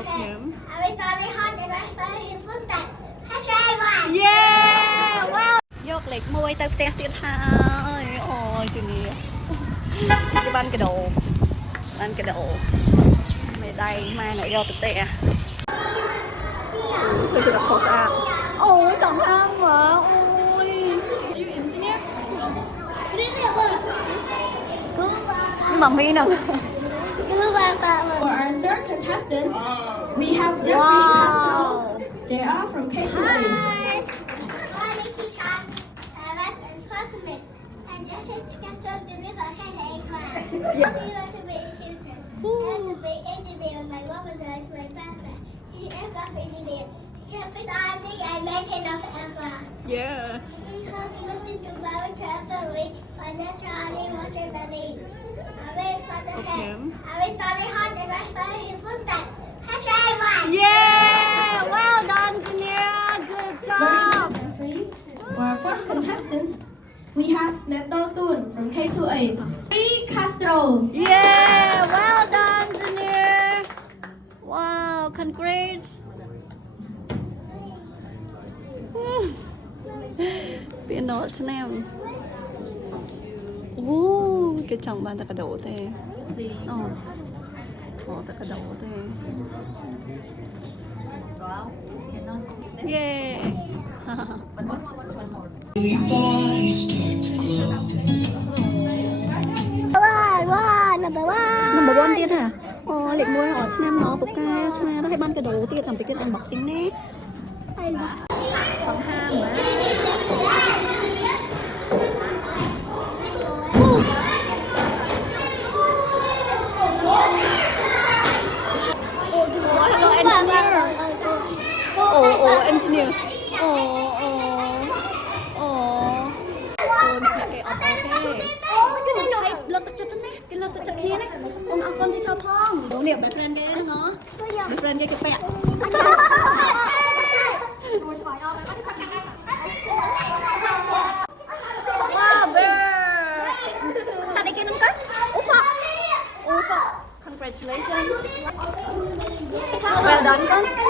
Okay. I was on a hot and I fell in footstep. Let's try one. Yeah wow យកលេខ1ទៅផ្ទះទៀតហើយអូយជំនាញគេបានកដោមេដៃម៉ែអ្នកយកទៅផ្ទះគឺរកខុសស្អាតអូយសំហាងហ៎អូយ You engineer? Really good. ម៉ាមីនឹង For our third contestant, we have Jeffrey Castro. They are from K2A. Hi, teacher. That's impossible. And Jeffrey Castro deliver K2A class. I want to be a shooter. I want to be an engineer. My mother does my papa. He's an aircraft engineer. He has his RD and maintenance of aircraft. yeah He helped me listen to very carefully. Financially, what is the need? I wait for the head. I will start it hard and I fell in footstep. Let's try one. yeah well done Junior good job For our fourth contestant, we have Neto Tun from K2A. Castro. yeah well done Junior wow congrats ពីណូឆ្នាំអូគេចង់បានតែកដោទេអូខោតែកដោទេ yeah Body start to glow. Number 1 one.ទៀតហ៎អូលេខ1អត់ឆ្នាំណពូកែឆ្មាទៅឲ្យបានកដោទៀតចាំពីគេ unboxing នេះសំហាមអូ engineer អូគេអត់អូខេលើកទឹកចិត្តណាគេលើកទឹកចិត្តគ្នាណាអរគុណទីឈរផងនេះ best friend គេណា best friend គេពាក់ wow bird ថាតែគេនឹងទៅអូហ្វ congratulations well done កូន